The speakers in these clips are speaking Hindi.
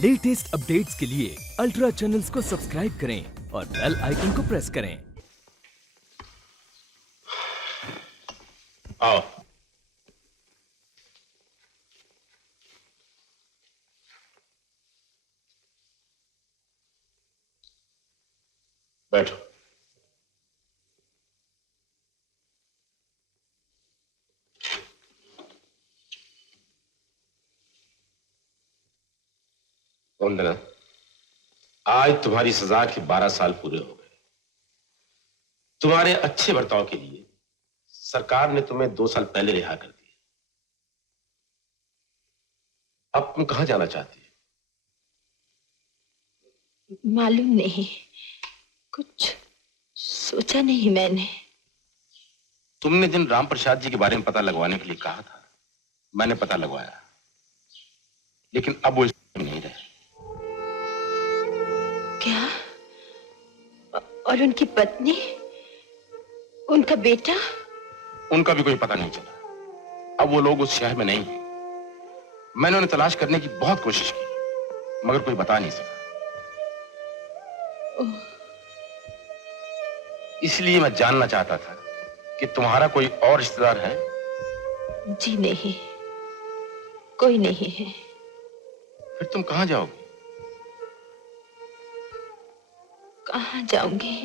लेटेस्ट अपडेट्स के लिए अल्ट्रा चैनल्स को सब्सक्राइब करें और बेल आइकन को प्रेस करें। आओ। बैठो। वंदना, आज तुम्हारी सजा के 12 साल पूरे हो गए। तुम्हारे अच्छे बर्ताव के लिए सरकार ने तुम्हें 2 साल पहले रिहा कर दिया। अब तुम कहां जाना चाहती हो? मालूम नहीं, कुछ सोचा नहीं मैंने। तुमने जिन राम प्रसाद जी के बारे में पता लगवाने के लिए कहा था, मैंने पता लगवाया, लेकिन अब वो इस नहीं रहे। क्या? और उनकी पत्नी, उनका बेटा? उनका भी कोई पता नहीं चला। अब वो लोग उस शहर में नहीं हैं। मैंने उन्हें तलाश करने की बहुत कोशिश की, मगर कोई बता नहीं सका। इसलिए मैं जानना चाहता था कि तुम्हारा कोई और रिश्तेदार है? जी नहीं, कोई नहीं है। फिर तुम कहां जाओगे? कहां जाऊंगी?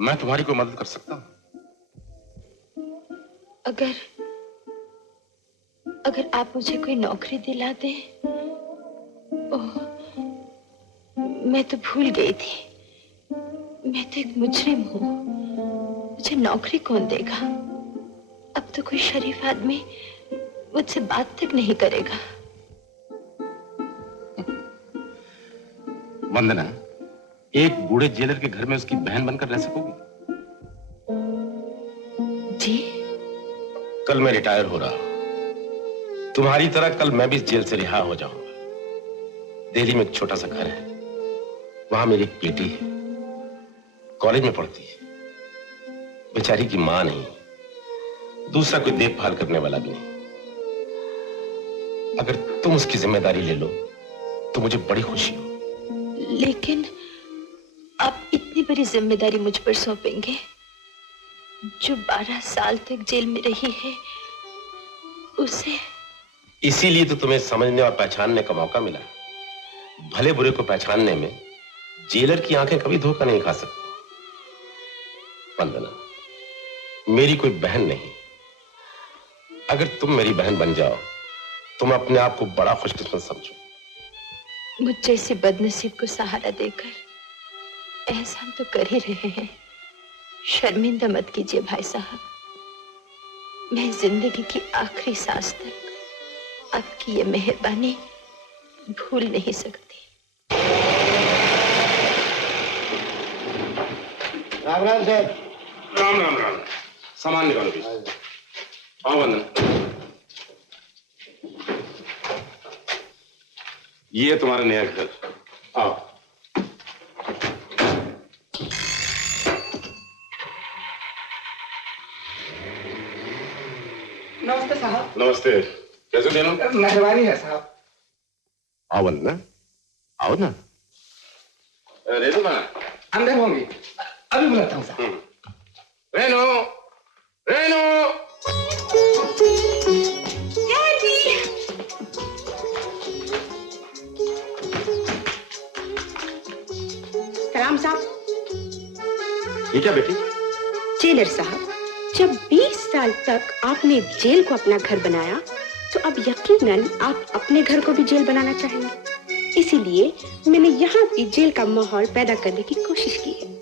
मैं तुम्हारी कोई मदद कर सकता हूं? अगर आप मुझे कोई नौकरी दिला दे। ओह, मैं तो भूल गई थी, मैं तो एक मुजरिम हूं। मुझे नौकरी कौन देगा? अब तो कोई शरीफ आदमी मुझसे बात तक नहीं करेगा। वंदना, एक बूढ़े जेलर के घर में उसकी बहन बनकर रह सकोगी? जी? कल मैं रिटायर हो रहा हूं। तुम्हारी तरह कल मैं भी इस जेल से रिहा हो जाऊंगा। दिल्ली में एक छोटा सा घर है, वहां मेरी एक बेटी है, कॉलेज में पढ़ती है। बेचारी की मां नहीं, दूसरा कोई देखभाल करने वाला भी नहीं। अगर तुम उसकी जिम्मेदारी ले लो तो मुझे बड़ी खुशी हो। लेकिन आप इतनी बड़ी जिम्मेदारी मुझ पर सौंपेंगे, जो 12 साल तक जेल में रही है उसे? इसीलिए तो तुम्हें समझने और पहचानने का मौका मिला। भले बुरे को पहचानने में जेलर की आंखें कभी धोखा नहीं खा सकती। वंदना, मेरी कोई बहन नहीं। अगर तुम मेरी बहन बन जाओ तो मैं अपने आप को बड़ा खुशकिस्मत समझूं। मुझ जैसे बदनसीब को सहारा देकर एहसान तो कर ही रहे हैं। शर्मिंदा मत कीजिए भाई साहब। मैं जिंदगी की आखिरी सांस तक आपकी ये मेहरबानी भूल नहीं सकती। राम राम साहब। राम राम राम। सामान निकालो प्लीज। आओ वंदना, ये तुम्हारा नया घर। आओ। नमस्ते साहब। नमस्ते। कैसे देना? मेहरबानी है साहब। आओ वंदना, आओ ना। रेनू ना? अंदर होंगे, अभी बुलाता हूँ साहब। रेनू, रेनू। सलाम साहब। ये क्या बेटी? जेलर साहब, जब 20 साल तक आपने जेल को अपना घर बनाया, तो अब यकीनन आप अपने घर को भी जेल बनाना चाहेंगे। इसीलिए मैंने यहाँ भी जेल का माहौल पैदा करने की कोशिश की है।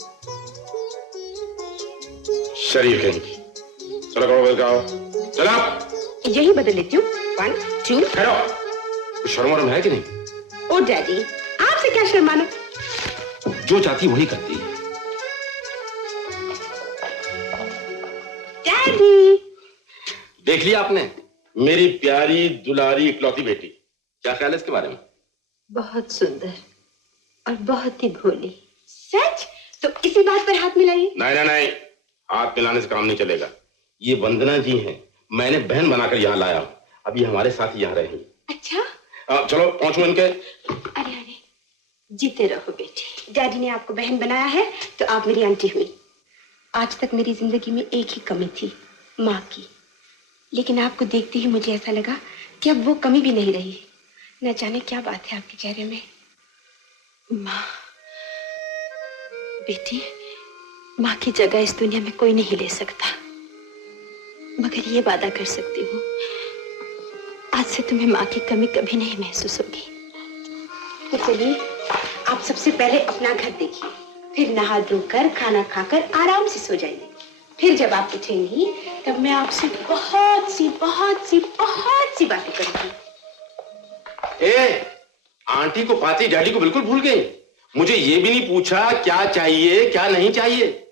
शरीफ है। चलो करो बदल आओ। चलो। यही बदल लेती हूँ। 1 2। खड़ो। कुछ शर्म वरम है कि नहीं? ओ डैडी, आपसे क्या शर्माना? जो चाहती वही करती है। डैडी, देख लिया आपने? मेरी प्यारी दुलारी इकलौती बेटी। क्या ख्याल है इसके बारे में? बहुत सुंदर और बहुत ही भोली। सच? तो इसी बात पर हाथ मिलाइए। नहीं नहीं नहीं, हाथ मिलाने से काम नहीं चलेगा। ये वंदना जी हैं, मैंने बहन बनाकर यहाँ लाया हूँ। अभी हमारे साथ यहाँ रहेंगी। अच्छा? चलो पहुंचो इनके। अरे अरे, जीते रहो बेटी। डैडी ने आपको बहन बनाया है तो आप मेरी आंटी हुई। आज तक मेरी जिंदगी में एक ही कमी थी, माँ की, लेकिन आपको देखते ही मुझे ऐसा लगा कि अब वो कमी भी नहीं रही। न जाने क्या बात है आपके चेहरे में। माँ, बेटी, माँ की जगह इस दुनिया में कोई नहीं ले सकता, मगर ये वादा कर सकती हूँ, आज से तुम्हें माँ की कमी कभी नहीं महसूस होगी। तो चलिए, आप सबसे पहले अपना घर देखिए, फिर नहा धोकर खाना खाकर आराम से सो जाइए। फिर जब आप उठेंगी तब मैं आपसे बहुत सी बातें करूंगी। आंटी को पाती डैडी को बिल्कुल भूल गई। मुझे ये भी नहीं पूछा क्या चाहिए क्या नहीं चाहिए।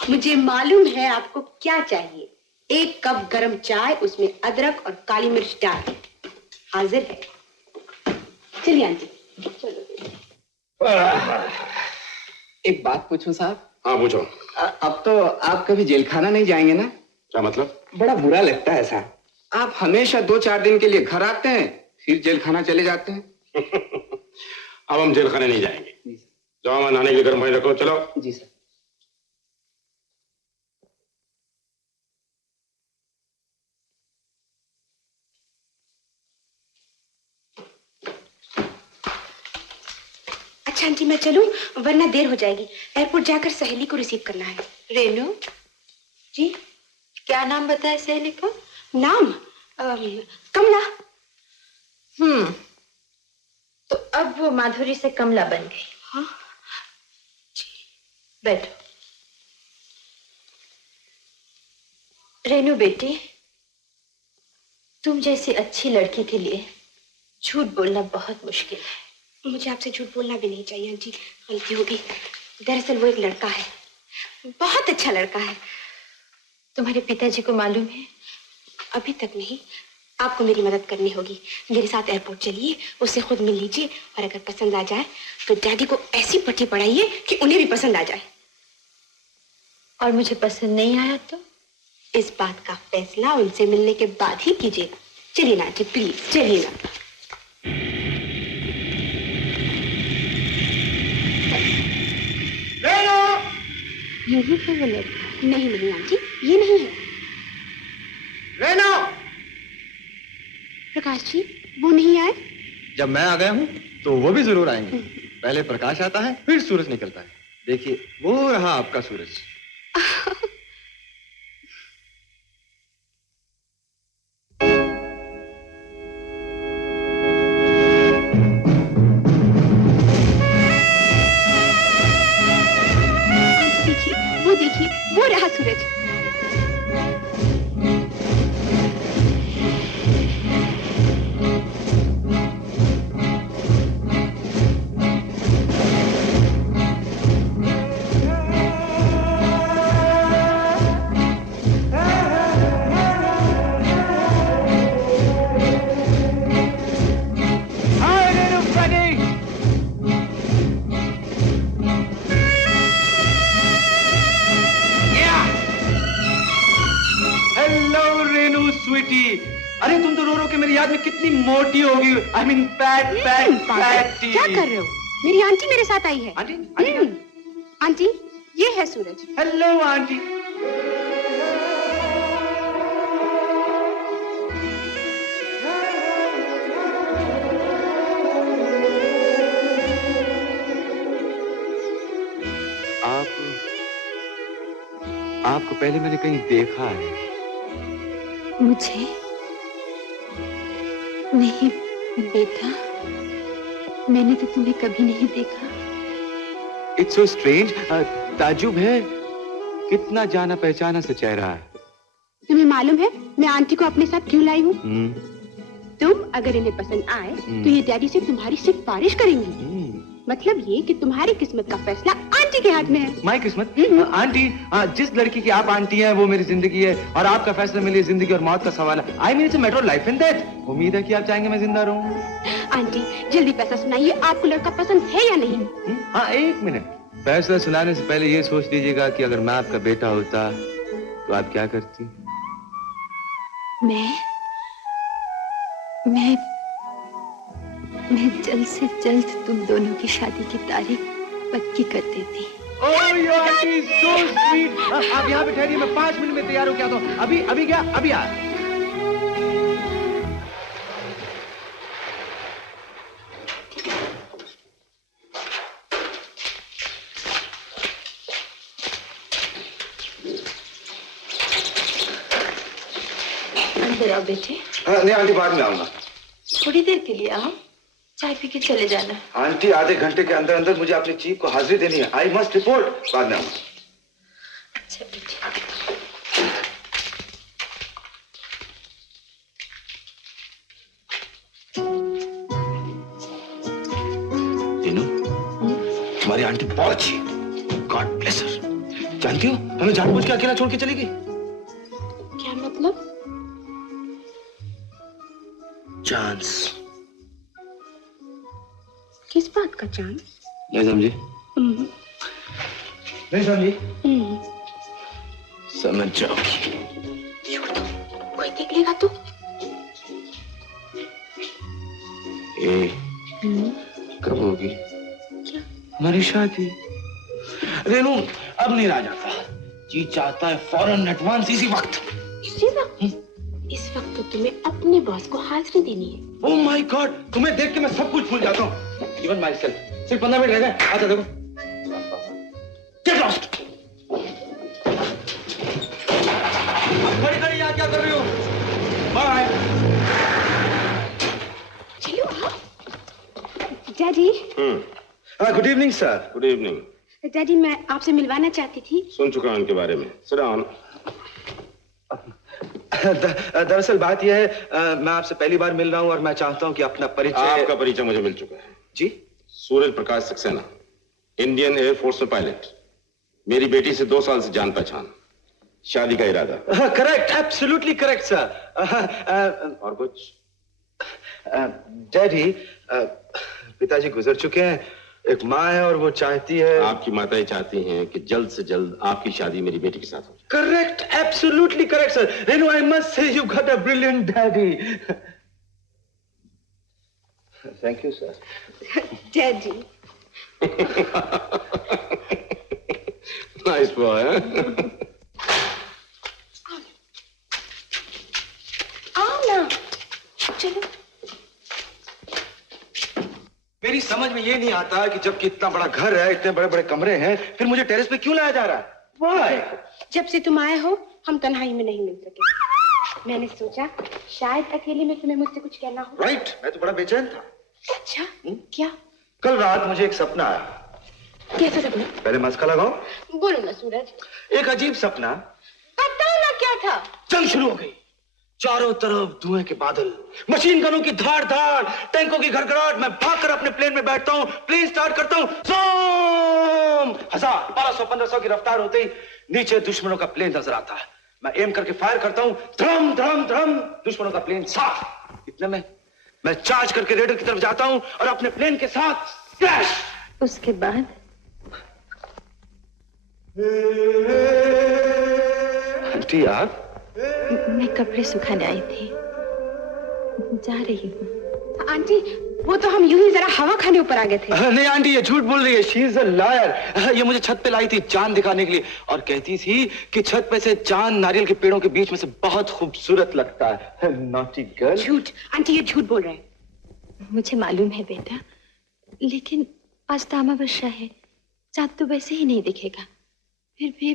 मुझे मालूम है आपको क्या चाहिए। 1 कप गरम चाय, उसमें अदरक और काली मिर्च डाल, हाजिर है। चलिए आंटी, चलो। एक बात पूछूं साहब? हाँ पूछो। अब तो आप कभी जेल खाना नहीं जाएंगे ना? क्या मतलब? बड़ा बुरा लगता है साहब, आप हमेशा 2-4 दिन के लिए घर आते हैं, फिर जेल खाना चले जाते हैं। अब हम जेल खाने नहीं जाएंगे। जाओ मैं नहाने के लिए गर्म पानी रखो, चलो। जी सर। अच्छा आंटी, मैं चलूं वरना देर हो जाएगी। एयरपोर्ट जाकर सहेली को रिसीव करना है। रेनू जी? क्या नाम बताया सहेली का? नाम कमला। तो अब वो माधुरी से कमला बन गई। हाँ बैठो। रेनू बेटी, तुम जैसी अच्छी लड़की के लिए झूठ बोलना बहुत मुश्किल है। मुझे आपसे झूठ बोलना भी नहीं चाहिए आंटी, गलती होगी। दरअसल वो एक लड़का है, बहुत अच्छा लड़का है। तुम्हारे पिताजी को मालूम है? अभी तक नहीं, आपको मेरी मदद करनी होगी। मेरे साथ एयरपोर्ट चलिए, उससे खुद मिल लीजिए, और अगर पसंद आ जाए तो डैडी को ऐसी पट्टी पढ़ाइए कि उन्हें भी पसंद आ जाए। और मुझे पसंद नहीं आया तो? इस बात का फैसला उनसे मिलने के बाद ही कीजिएगा। चलिए ना आंटी, प्लीज चलिए ना। यही है वो लड़का। नहीं आंटी, ये नहीं है। रेनो! प्रकाश जी, वो नहीं आए? जब मैं आ गया हूँ तो वो भी जरूर आएंगे। पहले प्रकाश आता है, फिर सूरज निकलता है। देखिए, वो रहा आपका सूरज। देखिए, वो रहा सूरज। अरे तुम तो रो रो के मेरी याद में कितनी मोटी हो गई। I mean fat. क्या कर रहे हो? मेरी आंटी मेरे साथ आई है। आंटी, ये है सूरज। Hello aunty. आपको पहले मैंने कहीं देखा है। मुझे नहीं बेटा, मैंने तो तुम्हें कभी नहीं देखा। इट्स सो स्ट्रेंज, ताज्जुब है, कितना जाना पहचाना सा चेहरा है। तुम्हें मालूम है मैं आंटी को अपने साथ क्यों लाई हूँ? तुम अगर इन्हें पसंद आए तो ये डैडी से तुम्हारी सिफारिश करेंगी। मतलब ये कि तुम्हारी किस्मत का फैसला आंटी के हाथ में है। माई किस्मत? आंटी, जिस लड़की की आप आंटी हैं वो मेरी जिंदगी है, और आपका फैसला मेरी जिंदगी और मौत का सवाल है। I mean it's a matter of life and death. उम्मीद है कि आप चाहेंगे मैं जिंदा रहूं। आंटी जल्दी फैसला सुनाइए, आपको लड़का पसंद है या नहीं? हाँ, 1 मिनट। फैसला सुनाने से पहले ये सोच लीजिएगा कि अगर मैं आपका बेटा होता तो आप क्या करती? मैं जल्द से जल्द तुम दोनों की शादी की तारीख पक्की कर देती। Oh, your auntie is so sweet. आप यहाँ पे ठहरिए, मैं 5 मिनट में तैयार हो के आता हूँ। अभी क्या? अभी आ। अंदर आओ बेटे। नहीं आंटी, बाद में आऊंगा। थोड़ी देर के लिए आओ, चाय पी के चले जाना। आंटी, आधे घंटे के अंदर अंदर मुझे अपनी चीफ को हाजिरी देनी है। I must report. बाद में आऊंगा। अच्छा बेटे। रीनू, तुम्हारी आंटी बहुत अच्छी है। गॉड ब्लेस हर। जानती हो, हमें जानबूझ के अकेला छोड़ के चली गई। क्या मतलब? चांस। किस बात का चांस? नहीं समझी? नहीं समझी? समझ जाओगी। कोई देख लेगा तो? कब होगी क्या? हमारी शादी? रेनू, अब नहीं रहा जाता। जी चाहता है फौरन एडवांस इसी वक्त। इसी वक्त? इस वक्त तो तुम्हें अपने बॉस को हाजिरी देनी है। ओह माय गॉड, तुम्हें देख के मैं सब कुछ भूल जाता हूँ। Even my self. सिर्फ 15 मिनट रह गए। आजा देखो। Get lost. अब खड़ी खड़ी यहाँ क्या कर रही हो? बाय। चलो आओ। Daddy. Good evening sir. Good evening. Daddy, मैं आपसे मिलवाना चाहती थी। सुन चुका हूं इनके बारे में। Sit down. दरअसल बात यह है, मैं आपसे पहली बार मिल रहा हूं और मैं चाहता हूं कि अपना परिचय। आपका परिचय मुझे मिल चुका है जी। सूरज प्रकाश सक्सेना, इंडियन एयरफोर्स में पायलट। मेरी बेटी से 2 साल से जान पहचान, शादी का इरादा। Correct, absolutely correct sir. और कुछ? डैडी, पिताजी गुजर चुके हैं। एक माँ है और वो चाहती है। आपकी माताएं चाहती हैं कि जल्द से जल्द आपकी शादी मेरी बेटी के साथ हो जाए। Correct, absolutely correct sir. Renu, I must say you got a brilliant daddy. Thank you sir. Daddy. Nice boy. आओ ना, चलो। मेरी समझ में ये नहीं आता कि जबकि इतना बड़ा घर है, इतने बड़े बड़े कमरे हैं, फिर मुझे टेरेस पे क्यों लाया जा रहा है? Why? जब से तुम आए हो हम तन्हाई में नहीं मिल सके। मैंने सोचा शायद अकेले में तुम्हें मुझसे कुछ कहना हो। राइट, मैं तो बड़ा बेचैन था। अच्छा, क्या? कल रात मुझे एक सपना आया। कैसा सपना? पहले मस्का लगाओ। बोलो ना सूरज। एक अजीब सपना। बताओ ना क्या था? जंग शुरू हो गई। चारों तरफ धुएं के बादल, मशीन गनों की धार धार, टैंकों की घड़घड़ाहट। मैं भागकर अपने प्लेन में बैठता हूँ, प्लेन स्टार्ट करता हूँ। 1000, 1200, 1500 की रफ्तार होते ही नीचे दुश्मनों का प्लेन नजर आता है। मैं एम करके फायर करता हूँ। धड़म धड़म धड़म, दुश्मनों का प्लेन साफ। इतने में मैं चार्ज करके रेडर की तरफ जाता हूँ और अपने प्लेन के साथ क्रैश। उसके बाद? आंटी, आप? मैं कपड़े सुखाने आई थी, जा रही हूँ। आंटी, वो तो हम यूं ही जरा हवा खाने ऊपर आ गए थे। नहीं आंटी, ये झूठ बोल रही है। She is a liar. ये मुझे छत पे लाई थी चांद दिखाने के लिए और कहती थी कि छत पे से चांद नारियल के पेड़ों के बीच में से बहुत खूबसूरत लगता है। Naughty girl. झूठ, आंटी ये झूठ बोल रहे हैं। मुझे मालूम है बेटा, लेकिन आज तो अमावस्या है, चांद तो वैसे ही नहीं दिखेगा, फिर भी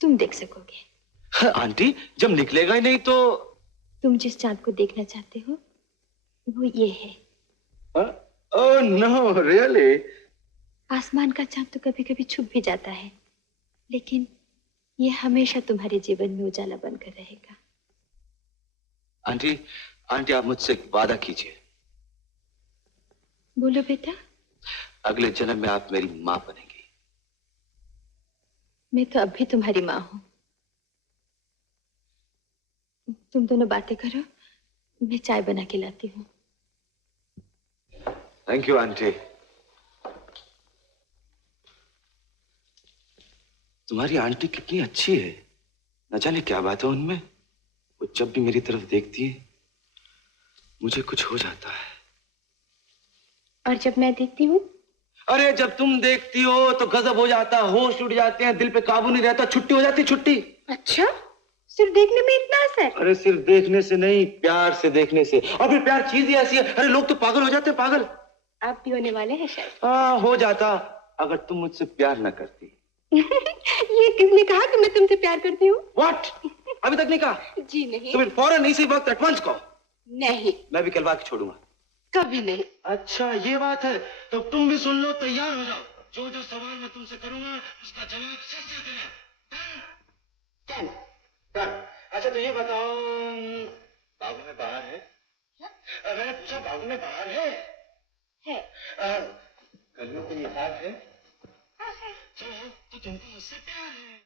तुम देख सकोगे। आंटी, जब निकलेगा ही नहीं तो? तुम जिस चांद को देखना चाहते हो वो ये है। Oh no, really? आसमान का चांद तो कभी कभी छुप भी जाता है, लेकिन ये हमेशा तुम्हारे जीवन में उजाला बनकर रहेगा। आंटी, आंटी आप मुझसे एक वादा कीजिए। बोलो बेटा। अगले जन्म में आप मेरी माँ बनेंगी। मैं तो अब भी तुम्हारी माँ हूँ। तुम दोनों बातें करो, मैं चाय बना के लाती हूँ। Thank you aunty. तुम्हारी आंटी कितनी अच्छी है, न जाने क्या बात है उनमें। वो जब भी मेरी तरफ देखती है मुझे कुछ हो जाता है। और जब मैं देखती हूँ? अरे जब तुम देखती हो तो गजब हो जाता, होश उड़ जाते हैं, दिल पे काबू नहीं रहता, छुट्टी हो जाती, छुट्टी। अच्छा, सिर्फ देखने में इतना असर? अरे सिर्फ देखने से नहीं, प्यार से देखने से। और फिर प्यार चीज ही ऐसी है, अरे लोग तो पागल हो जाते हैं, पागल। आप भी होने वाले हैं शायद। हाँ, हो जाता अगर तुम मुझसे प्यार न करती। ये किसने कहा कि मैं तुमसे प्यार करती हूँ? What? अभी तक नहीं कहा? जी नहीं। तो फिर फौरन इसी वक्त एडवांस कहो। नहीं, मैं भी कहलवा के छोड़ूंगा। कभी नहीं। अच्छा ये बात है, तो तुम भी सुन लो, तैयार हो जाओ। जो जो सवाल मैं तुमसे करूंगा उसका जवाब सच से देना। डन? डन। अच्छा तो ये बताओ, बाबू में बाहर है? मैंने पूछा बाबू में बाहर है? है। गलियों पे निकाल है? हाँ, है। तो तुमको मुझसे प्यार है?